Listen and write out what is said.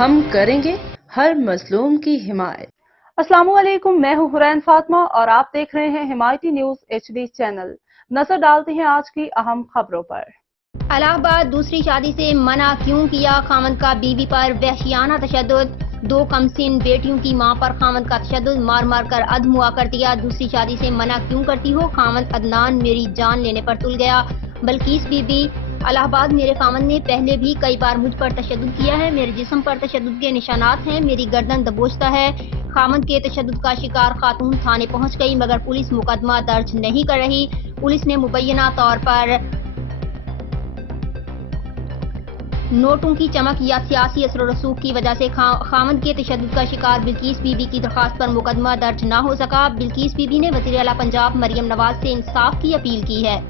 ہم کریں گے ہر مظلوم کی حمایت۔ السلام علیکم، میں ہوں حرین فاطمہ اور آپ دیکھ رہے ہیں حمایتی نیوز HD چینل۔ نظر ڈالتے ہیں آج کی اہم خبروں پر۔ الہ آباد دوسری شادی سے منع کیوں کیا؟ خاوند کا بیوی پر وحشیانہ تشدد۔ 2 کمسن بیٹیوں کی ماں پر خاوند کا تشدد، مار مار کر ادھموا کر دیا۔ دوسری شادی سے منع کیوں کرتی ہو؟ خاوند عدنان میری جان لینے پر تل گیا۔ بلقیس بی بی، الہ آباد میرے خاوند نے پہلے بھی کئی بار مجھ پر تشدد کیا ہے۔ میرے جسم پر تشدد کے نشانات ہیں، میری گردن دبوچتا ہے۔ خاوند کے تشدد کا شکار خاتون تھانے پہنچ گئی مگر پولیس مقدمہ درج نہیں کر رہی۔ پولیس نے مبینہ طور پر نوٹوں کی چمک یا سیاسی اثر و رسوخ کی وجہ سے خاوند کے تشدد کا شکار بلقیس بی بی کی درخواست پر مقدمہ درج نہ ہو سکا۔ بلقیس بی بی نے وزیر اعلیٰ پنجاب مریم نواز سے انصاف کی اپیل کی ہے۔